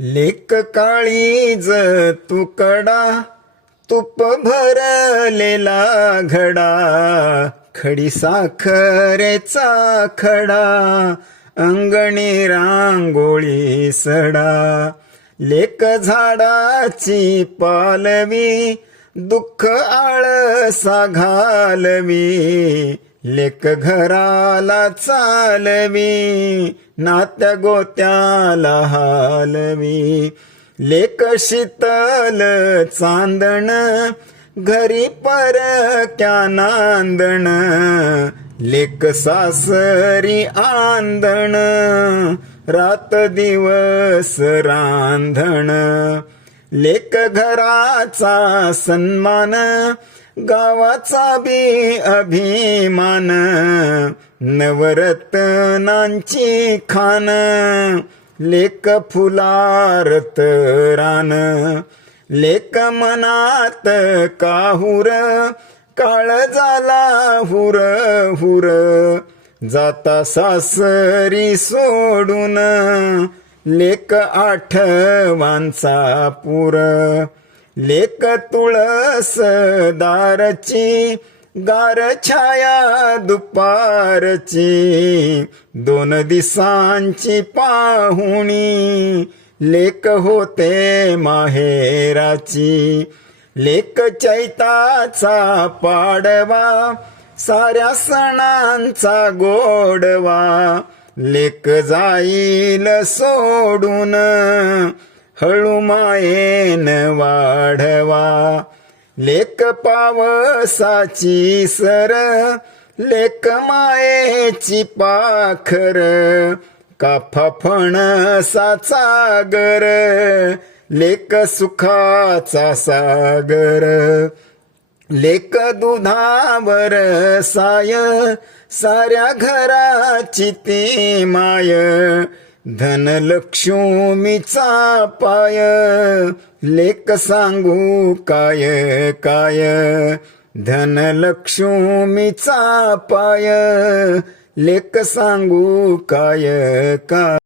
लेक काळीज तुकडा, तुप भरलेला घडा, खडी साखरेचा खडा, अंगणी रांगोळी सडा. लेक झाडाची पालवी, दुःख आळसा घालवी, लेक घराला चालवी, नात्या गोत्याला हालवी. लेक शीतल चांदण, घरी परक्या नांदण, लेक सासरी आंधण, रात दिवस रांधण. लेक घराचा सन्मान, गावाचा बी अभिमान, नवरत्नांची खान, लेक फुलारत रान. लेक मनात काहुर, काळजाला हुर हुर, जाता सासरी सोडून, लेक आठवांचा पूर. लेक तुळस दारची, गार छाया दुपारची, 2 दिवसांची पाहुणी, लेक होते माहेराची. लेक चैताचा पाडवा, साऱ्या सणांचा गोडवा, लेक जाईल सोडून, हळू मायेन वाढवा. लेक पावसाची सर, लेक मायेची पाखर, काफा फणसाचा गर, लेक सुखाचा सागर. लेक दुधावर साय, साऱ्या घराची ती माय, धनलक्ष्मीचा पाय, लेक सांगू काय काय, धनलक्ष्मीचा पाय, लेक सांगू काय काय.